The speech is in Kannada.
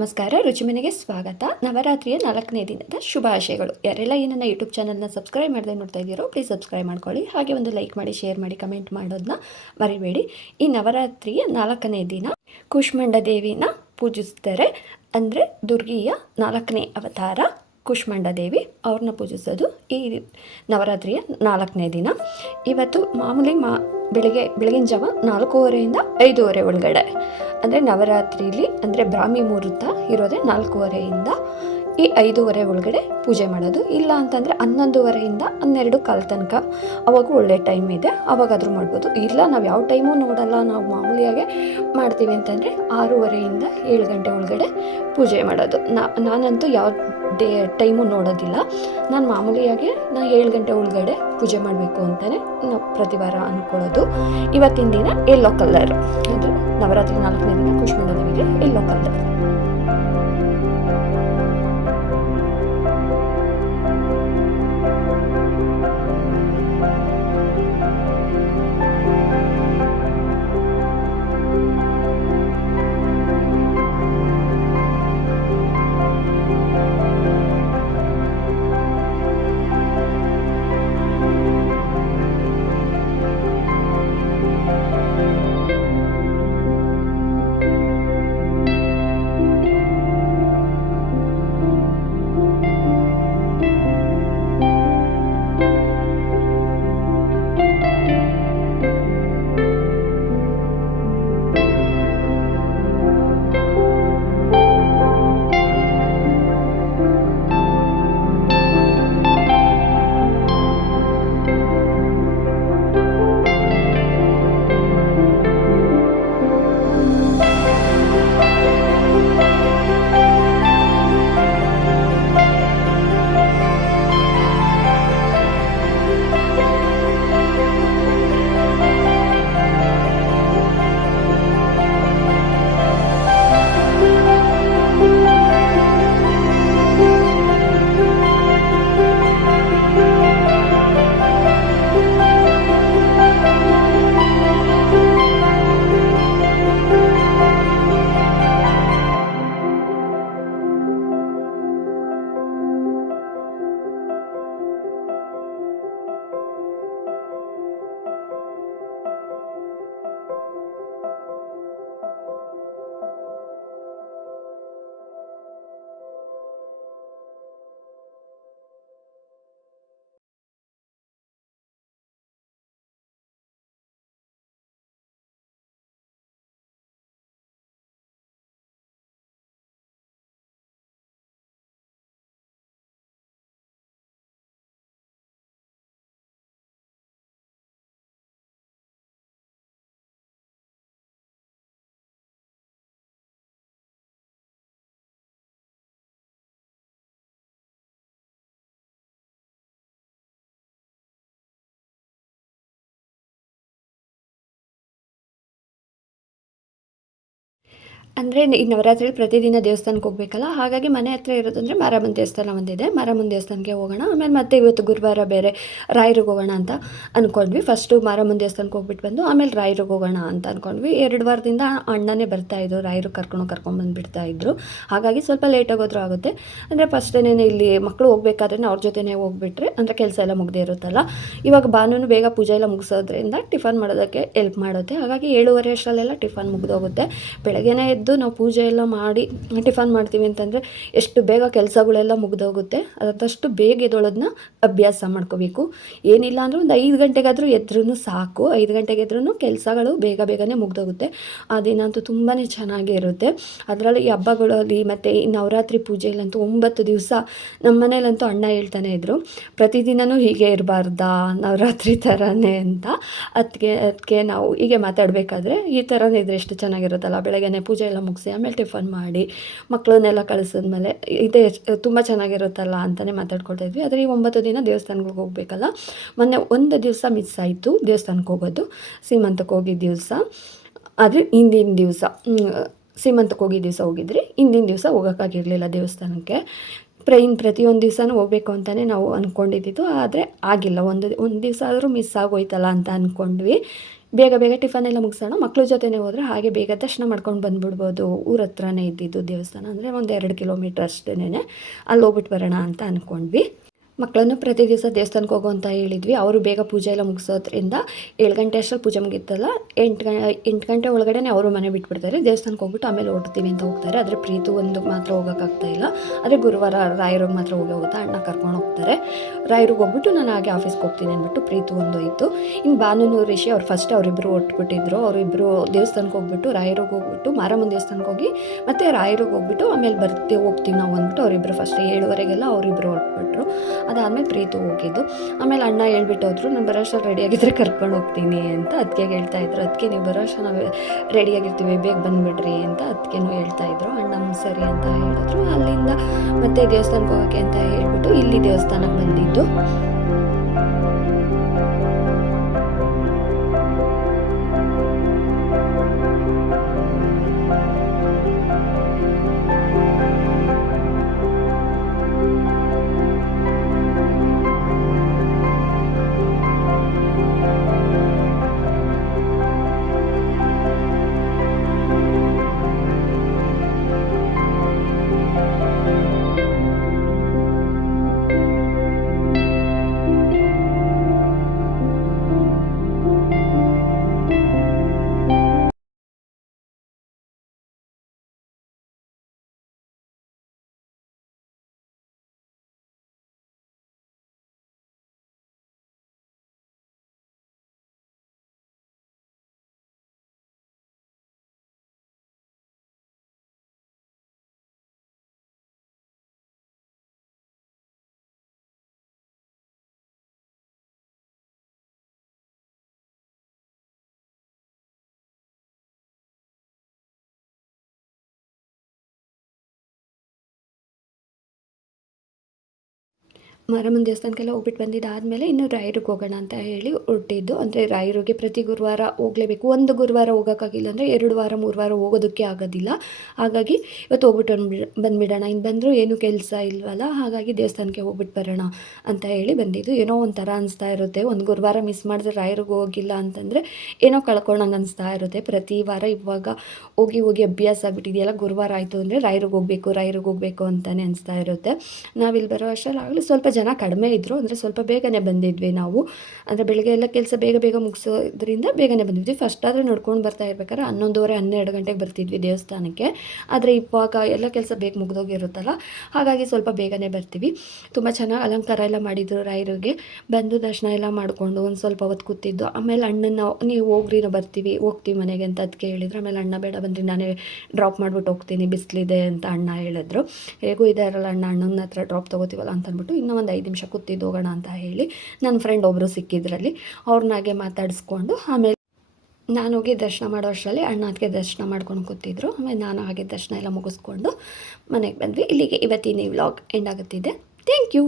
ನಮಸ್ಕಾರ, ರುಚಿಮನೆಗೆ ಸ್ವಾಗತ. ನವರಾತ್ರಿಯ 4ನೇ ದಿನದ ಶುಭಾಶಯಗಳು. ಯಾರೆಲ್ಲ ಈ ನನ್ನ ಯೂಟ್ಯೂಬ್ ಚಾನಲ್ನ ಸಬ್ಸ್ಕ್ರೈಬ್ ಮಾಡದೆ ನೋಡ್ತಾ ಇದ್ದೀರೋ ಪ್ಲೀಸ್ ಸಬ್ಸ್ಕ್ರೈಬ್ ಮಾಡ್ಕೊಳ್ಳಿ. ಹಾಗೆ ಒಂದು ಲೈಕ್ ಮಾಡಿ, ಶೇರ್ ಮಾಡಿ, ಕಮೆಂಟ್ ಮಾಡೋದನ್ನ ಮರಿಬೇಡಿ. ಈ ನವರಾತ್ರಿಯ 4ನೇ ದಿನ ಕೂಷ್ಮಾಂಡ ದೇವಿನ ಪೂಜಿಸ್ತಾರೆ. ಅಂದರೆ ದುರ್ಗಿಯ 4ನೇ ಅವತಾರ ಕೂಷ್ಮಾಂಡ ದೇವಿ, ಅವ್ರನ್ನ ಪೂಜಿಸೋದು ಈ ನವರಾತ್ರಿಯ 4ನೇ ದಿನ. ಇವತ್ತು ಮಾಮೂಲಿ ಬೆಳಗಿನ ಜಾವ 4:30ಯಿಂದ 5:30 ಒಳಗಡೆ, ಅಂದರೆ ನವರಾತ್ರಿಲಿ ಅಂದರೆ ಬ್ರಾಹ್ಮಿ ಮುಹೂರ್ತ ಇರೋದೇ 4:30ಯಿಂದ ಈ 5:30 ಒಳಗಡೆ ಪೂಜೆ ಮಾಡೋದು. ಇಲ್ಲ ಅಂತಂದರೆ 11:30ಯಿಂದ 12:15 ತನಕ, ಅವಾಗ ಒಳ್ಳೆ ಟೈಮ್ ಇದೆ, ಅವಾಗಾದರೂ ಮಾಡ್ಬೋದು. ಇಲ್ಲ ನಾವು ಯಾವ ಟೈಮು ನೋಡಲ್ಲ, ನಾವು ಮಾಮೂಲಿಯಾಗೆ ಮಾಡ್ತೀವಿ ಅಂತಂದರೆ 6:30ಯಿಂದ 7 ಗಂಟೆ ಒಳಗಡೆ ಪೂಜೆ ಮಾಡೋದು. ನಾನಂತೂ ಯಾವ ಟೈಮು ನೋಡೋದಿಲ್ಲ. ನಾನು ಮಾಮೂಲಿಯಾಗಿ 7 ಗಂಟೆ ಒಳಗಡೆ ಪೂಜೆ ಮಾಡಬೇಕು ಅಂತಲೇ ನಾವು ಪ್ರತಿ ವಾರ ಅಂದ್ಕೊಳ್ಳೋದು. ಇವತ್ತಿನ ದಿನ ಯೆಲ್ಲೋ ಕಲರ್, ಅಂದರೆ ನವರಾತ್ರಿ 4ನೇ ದಿನ ಕೂಷ್ಮಾಂಡ ದೇವಿಗೆ ಯೆಲ್ಲೋ ಕಲರ್. ಅಂದರೆ ಈ ನವರಾತ್ರಿಯಲ್ಲಿ ಪ್ರತಿದಿನ ದೇವಸ್ಥಾನಕ್ಕೆ ಹೋಗಬೇಕಲ್ಲ, ಹಾಗಾಗಿ ಮನೆ ಹತ್ರ ಇರೋದಂದರೆ ಮಾರಮ್ಮನ ದೇವಸ್ಥಾನ ಒಂದಿದೆ. ಮಾರಮ್ಮನ ದೇವಸ್ಥಾನಕ್ಕೆ ಹೋಗೋಣ. ಆಮೇಲೆ ಮತ್ತೆ ಇವತ್ತು ಗುರುವಾರ ಬೇರೆ ರಾಯರಿಗೆ ಹೋಗೋಣ ಅಂತ ಅಂದ್ಕೊಂಡ್ವಿ. ಫಸ್ಟು ಮಾರಮ್ಮನ ದೇವಸ್ಥಾನಕ್ಕೆ ಹೋಗ್ಬಿಟ್ಟು ಬಂದು ಆಮೇಲೆ ರಾಯರಿಗೆ ಹೋಗೋಣ ಅಂತ ಅಂದ್ಕೊಂಡ್ವಿ. 2 ವಾರದಿಂದ ಅಣ್ಣನೇ ಬರ್ತಾಯಿದ್ರು, ರಾಯರು ಕರ್ಕೊಂಡ್ಬಂದುಬಿಡ್ತಾಯಿದ್ರು. ಹಾಗಾಗಿ ಸ್ವಲ್ಪ ಲೇಟಾಗಿ ಹೋದ್ರೂ ಆಗುತ್ತೆ. ಅಂದರೆ ಫಸ್ಟೇನೇ ಇಲ್ಲಿ ಮಕ್ಕಳು ಹೋಗ್ಬೇಕಾದ್ರೆ ಅವ್ರ ಜೊತೆನೇ ಹೋಗ್ಬಿಟ್ರೆ ಅಂದರೆ ಕೆಲಸ ಎಲ್ಲ ಮುಗ್ದೇ ಇರುತ್ತಲ್ಲ. ಇವಾಗ ಭಾನುನು ಬೇಗ ಪೂಜೆ ಎಲ್ಲ ಮುಗಿಸೋದ್ರಿಂದ ಟಿಫನ್ ಮಾಡೋದಕ್ಕೆ ಹೆಲ್ಪ್ ಮಾಡುತ್ತೆ. ಹಾಗಾಗಿ 7:30 ಅಷ್ಟರಲ್ಲೆಲ್ಲ ಟಿಫನ್ ಮುಗಿದೋಗುತ್ತೆ. ಬೆಳಗ್ಗೆನೇ ಎದ್ದು ನಾವು ಪೂಜೆ ಎಲ್ಲ ಮಾಡಿ ಟಿಫನ್ ಮಾಡ್ತೀವಿ ಅಂತಂದರೆ ಎಷ್ಟು ಬೇಗ ಕೆಲಸಗಳೆಲ್ಲ ಮುಗಿದೋಗುತ್ತೆ. ಅದಷ್ಟು ಬೇಗ ಎದ್ದೋಳೋದನ್ನ ಅಭ್ಯಾಸ ಮಾಡ್ಕೋಬೇಕು. ಏನಿಲ್ಲ ಅಂದರೆ ಒಂದು 5 ಗಂಟೆಗಾದರೂ ಎದ್ರೂ ಸಾಕು. 5 ಗಂಟೆಗೆ ಎದ್ರೂ ಕೆಲಸಗಳು ಬೇಗನೆ ಮುಗಿದೋಗುತ್ತೆ. ಆ ದಿನ ಅಂತೂ ತುಂಬಾ ಚೆನ್ನಾಗೇ ಇರುತ್ತೆ. ಅದರಲ್ಲಿ ಈ ಹಬ್ಬಗಳಲ್ಲಿ ಮತ್ತು ಈ ನವರಾತ್ರಿ ಪೂಜೆಯಲ್ಲಂತೂ 9 ದಿವಸ ನಮ್ಮ ಮನೇಲಂತೂ ಅಣ್ಣ ಹೇಳ್ತಾನೆ ಇದ್ದರು, ಪ್ರತಿದಿನವೂ ಹೀಗೆ ಇರಬಾರ್ದಾ ನವರಾತ್ರಿ ಥರನೇ ಅಂತ. ಅದಕ್ಕೆ ನಾವು ಹೀಗೆ ಮಾತಾಡಬೇಕಾದ್ರೆ ಈ ಥರನೇ ಇದ್ದರೆ ಎಷ್ಟು ಚೆನ್ನಾಗಿರುತ್ತಲ್ಲ. ಬೆಳಗ್ಗೆನೇ ಪೂಜೆ ಎಲ್ಲ ಮುಗಿಸಿ ಆಮೇಲೆ ಟಿಫನ್ ಮಾಡಿ ಮಕ್ಕಳನ್ನೆಲ್ಲ ಕಳಿಸಿದ್ಮೇಲೆ ಇದೇ ತುಂಬ ಚೆನ್ನಾಗಿರುತ್ತಲ್ಲ ಅಂತಲೇ ಮಾತಾಡ್ಕೊಳ್ತಾ ಇದ್ವಿ. ಆದರೆ ಈ 9 ದಿನ ದೇವಸ್ಥಾನಗಳಿಗೆ ಹೋಗಬೇಕಲ್ಲ. ಮೊನ್ನೆ ಒಂದು ದಿವಸ ಮಿಸ್ ಆಯಿತು ದೇವಸ್ಥಾನಕ್ಕೆ ಹೋಗೋದು, ಸೀಮಂತಕ್ಕೆ ಹೋಗಿದ್ದ ದಿವಸ. ಆದರೆ ಹಿಂದಿನ ದಿವಸ ಸೀಮಂತಕ್ಕೆ ಹೋಗಿದ್ದ ದಿವಸ ಹೋಗಿದ್ರಿ, ಹಿಂದಿನ ದಿವಸ ಹೋಗೋಕ್ಕಾಗಿರಲಿಲ್ಲ ದೇವಸ್ಥಾನಕ್ಕೆ. ಪ್ರತಿಯೊಂದು ದಿವಸನೂ ಹೋಗಬೇಕು ಅಂತಲೇ ನಾವು ಅಂದ್ಕೊಂಡಿದ್ದು. ಆದರೆ ಆಗಿಲ್ಲ. ಒಂದು ದಿವಸ ಆದರೂ ಮಿಸ್ ಆಗೋಯ್ತಲ್ಲ ಅಂತ ಅಂದ್ಕೊಂಡ್ವಿ. ಬೇಗ ಬೇಗ ಟಿಫನ್ ಎಲ್ಲ ಮುಗಿಸೋಣ, ಮಕ್ಳ ಜೊತೆನೇ ಹೋದರೆ ಹಾಗೆ ಬೇಗ ದರ್ಶನ ಮಾಡ್ಕೊಂಡು ಬಂದುಬಿಡ್ಬೋದು. ಊರ ಹತ್ರನೇ ಇದ್ದಿದ್ದು ದೇವಸ್ಥಾನ, ಅಂದರೆ ಒಂದು 2 ಕಿಲೋಮೀಟ್ರ್ ಅಷ್ಟೇನೆ. ಅಲ್ಲಿ ಹೋಗ್ಬಿಟ್ಟು ಬರೋಣ ಅಂತ ಅಂದ್ಕೊಂಡ್ವಿ. ಮಕ್ಕಳನ್ನು ಪ್ರತಿ ದಿವಸ ದೇವಸ್ಥಾನಕ್ಕೆ ಹೋಗೋ ಅಂತ ಹೇಳಿದ್ವಿ. ಅವರು ಬೇಗ ಪೂಜೆ ಎಲ್ಲ ಮುಗಿಸೋದ್ರಿಂದ 7 ಗಂಟೆ ಅಷ್ಟರಲ್ಲಿ ಪೂಜೆ ಮುಗಿತಲ್ಲ, 8 ಗಂಟೆ ಒಳಗಡೆ ಅವರು ಮನೆ ಬಿಟ್ಬಿಡ್ತಾರೆ. ದೇವಸ್ಥಾನಕ್ಕೆ ಹೋಗ್ಬಿಟ್ಟು ಆಮೇಲೆ ಹೊರಡ್ತೀವಿ ಅಂತ ಹೋಗ್ತಾರೆ. ಆದರೆ ಪ್ರೀತು ಒಂದು ಮಾತ್ರ ಹೋಗೋಕ್ಕಾಗ್ತಾಯಿಲ್ಲ. ಆದರೆ ಗುರುವಾರ ರಾಯರಿಗೆ ಮಾತ್ರ ಹೋಗುತ್ತಾ ಅಣ್ಣ ಕರ್ಕೊಂಡು ಹೋಗ್ತಾರೆ. ರಾಯರಿಗೆ ಹೋಗ್ಬಿಟ್ಟು ನಾನು ಹಾಗೆ ಆಫೀಸ್ಗೆ ಹೋಗ್ತೀನಿ ಅಂದ್ಬಿಟ್ಟು ಪ್ರೀತು ಒಂದು ಹೋಯಿತು. ಇನ್ನು ಭಾನುನು ರಿಷಿ ಅವ್ರು ಫಸ್ಟ್ ಅವರಿಬ್ಬರು ಒಟ್ಬಿಟ್ಟಿದ್ರು. ಅವರಿಬ್ಬರು ದೇವಸ್ಥಾನಕ್ಕೆ ಹೋಗ್ಬಿಟ್ಟು ರಾಯರಿಗೆ ಹೋಗ್ಬಿಟ್ಟು ಮಾರಮ್ಮನ ದೇವಸ್ಥಾನಕ್ಕೆ ಹೋಗಿ ಮತ್ತು ರಾಯರಿಗೆ ಹೋಗ್ಬಿಟ್ಟು ಆಮೇಲೆ ಹೋಗ್ತೀವಿ ನಾವು ಅಂದ್ಬಿಟ್ಟು ಅವರಿಬ್ಬರು ಫಸ್ಟ್ 7:30ಗೆಲ್ಲ ಅವರಿಬ್ಬರು ಹೊರಟ್ಬಿಟ್ರು. ಅದಾದಮೇಲೆ ಪ್ರೀತು ಹೋಗಿದ್ದು. ಆಮೇಲೆ ಅಣ್ಣ ಹೇಳ್ಬಿಟ್ಟು ಹೋದ್ರು, ನಾನು ಬರೋ ಅಷ್ಟು ರೆಡಿಯಾಗಿದ್ದರೆ ಕರ್ಕೊಂಡು ಹೋಗ್ತೀನಿ ಅಂತ ಅದಕ್ಕೆ ಹೇಳ್ತಾಯಿದ್ರು. ಅದಕ್ಕೆ ನೀವು ಬರೋ ಅಷ್ಟು ನಾವು ರೆಡಿಯಾಗಿರ್ತೀವಿ, ಬೇಗ ಬಂದುಬಿಡ್ರಿ ಅಂತ ಅದಕ್ಕೇನು ಹೇಳ್ತಾಯಿದ್ರು. ಅಣ್ಣ ಸರಿ ಅಂತ ಹೇಳಿದ್ರು. ಅಲ್ಲಿಂದ ಮತ್ತೆ ದೇವಸ್ಥಾನಕ್ಕೆ ಹೋಗೋಕ್ಕೆ ಅಂತ ಹೇಳ್ಬಿಟ್ಟು ಇಲ್ಲಿ ದೇವಸ್ಥಾನಕ್ಕೆ ಬಂದಿದ್ದು. ಮಾರಮ್ಮನ ದೇವಸ್ಥಾನಕ್ಕೆಲ್ಲ ಹೋಗ್ಬಿಟ್ಟು ಬಂದಿದ್ದಾದಮೇಲೆ ಇನ್ನು ರಾಯರಿಗೆ ಹೋಗೋಣ ಅಂತ ಹೇಳಿ ಹೊರಟಿದ್ದು. ಅಂದರೆ ರಾಯರಿಗೆ ಪ್ರತಿ ಗುರುವಾರ ಹೋಗಲೇಬೇಕು. ಒಂದು ಗುರುವಾರ ಹೋಗೋಕ್ಕಾಗಿಲ್ಲ ಅಂದರೆ 2 ವಾರ 3 ವಾರ ಹೋಗೋದಕ್ಕೆ ಆಗೋದಿಲ್ಲ. ಹಾಗಾಗಿ ಇವತ್ತು ಹೋಗ್ಬಿಟ್ಟು ಬಂದುಬಿಡೋಣ. ಇನ್ನು ಬಂದರೂ ಏನೂ ಕೆಲಸ ಇಲ್ವಲ್ಲ, ಹಾಗಾಗಿ ದೇವಸ್ಥಾನಕ್ಕೆ ಹೋಗ್ಬಿಟ್ಟು ಬರೋಣ ಅಂತ ಹೇಳಿ ಬಂದಿದ್ದು. ಏನೋ ಒಂಥರ ಅನಿಸ್ತಾ ಇರುತ್ತೆ, ಒಂದು ಗುರುವಾರ ಮಿಸ್ ಮಾಡಿದ್ರೆ ರಾಯರಿಗೆ ಹೋಗಿಲ್ಲ ಅಂತಂದರೆ ಏನೋ ಕಳ್ಕೊಂಡಂಗೆ ಅನಿಸ್ತಾ ಇರುತ್ತೆ. ಪ್ರತಿ ವಾರ ಇವಾಗ ಹೋಗಿ ಹೋಗಿ ಅಭ್ಯಾಸ ಆಗಿಬಿಟ್ಟಿದೆಯಲ್ಲ, ಗುರುವಾರ ಆಯಿತು ಅಂದರೆ ರಾಯರಿಗೆ ಹೋಗಬೇಕು ಅಂತಲೇ ಅನಿಸ್ತಾ ಇರುತ್ತೆ. ನಾವಿಲ್ಲಿ ಬರೋ ಅಷ್ಟರಲ್ಲಿ ಆಗಲೂ ಸ್ವಲ್ಪ ಜನ ಕಡಿಮೆ ಇದ್ದರು. ಅಂದರೆ ಸ್ವಲ್ಪ ಬೇಗನೆ ಬಂದಿದ್ವಿ ನಾವು. ಅಂದರೆ ಬೆಳಗ್ಗೆ ಎಲ್ಲ ಕೆಲಸ ಬೇಗ ಮುಗಿಸೋದ್ರಿಂದ ಬೇಗನೆ ಬಂದಿದ್ವಿ. ಫಸ್ಟ್ ಆದರೆ ನಡ್ಕೊಂಡು ಬರ್ತಾ ಇರ್ಬೇಕಾದ್ರೆ 11:30 12 ಗಂಟೆಗೆ ಬರ್ತಿದ್ವಿ ದೇವಸ್ಥಾನಕ್ಕೆ. ಆದರೆ ಇವಾಗ ಎಲ್ಲ ಕೆಲಸ ಬೇಗ ಮುಗಿದೋಗಿರುತ್ತಲ್ಲ, ಹಾಗಾಗಿ ಸ್ವಲ್ಪ ಬೇಗನೆ ಬರ್ತೀವಿ. ತುಂಬ ಚೆನ್ನಾಗಿ ಅಲಂಕಾರ ಎಲ್ಲ ಮಾಡಿದರು ರಾಯರಿಗೆ. ಬಂದು ದರ್ಶನ ಎಲ್ಲ ಮಾಡಿಕೊಂಡು ಒಂದು ಸ್ವಲ್ಪ ಹೊತ್ತು ಕೂತಿದ್ದು. ಆಮೇಲೆ ಅಣ್ಣನ ನೀವು ಹೋಗ್ರಿ, ನಾವು ಹೋಗ್ತೀವಿ ಮನೆಗೆ ಅಂತ ಅದಕ್ಕೆ ಹೇಳಿದ್ರು. ಆಮೇಲೆ ಅಣ್ಣ ಬೇಡ ಬಂದ್ರಿ, ನಾನೇ ಡ್ರಾಪ್ ಮಾಡಿಬಿಟ್ಟು ಹೋಗ್ತೀನಿ, ಬಿಸಿಲಿದೆ ಅಂತ ಅಣ್ಣ ಹೇಳಿದ್ರು. ಹೇಗೂ ಇದಾರಲ್ಲ ಅಣ್ಣನ ಹತ್ರ ಡ್ರಾಪ್ ತೊಗೋತೀವಲ್ಲ ಅಂತ ಅಂದ್ಬಿಟ್ಟು ಇನ್ನೂ ಒಂದು 5 ನಿಮಿಷ ಕೂತಿದ್ದು ಹೋಗೋಣ ಅಂತ ಹೇಳಿ ನನ್ನ ಫ್ರೆಂಡ್ ಒಬ್ಬರು ಸಿಕ್ಕಿದ್ರಲ್ಲಿ ಅವ್ರನ್ನಾಗೆ ಮಾತಾಡಿಸ್ಕೊಂಡು ಆಮೇಲೆ ನಾನು ಹೋಗಿ ದರ್ಶನ ಮಾಡೋ ಅಷ್ಟರಲ್ಲಿ ಅಣ್ಣ ಅದಕ್ಕೆ ದರ್ಶನ ಮಾಡ್ಕೊಂಡು ಕೂತಿದ್ರು. ಆಮೇಲೆ ನಾನು ಹಾಗೆ ದರ್ಶನ ಎಲ್ಲ ಮುಗಿಸ್ಕೊಂಡು ಮನೆಗೆ ಬಂದ್ವಿ. ಇಲ್ಲಿಗೆ ಇವತ್ತಿನ ಈ ವ್ಲಾಗ್ ಎಂಡ್ ಆಗುತ್ತಿದೆ. Thank you.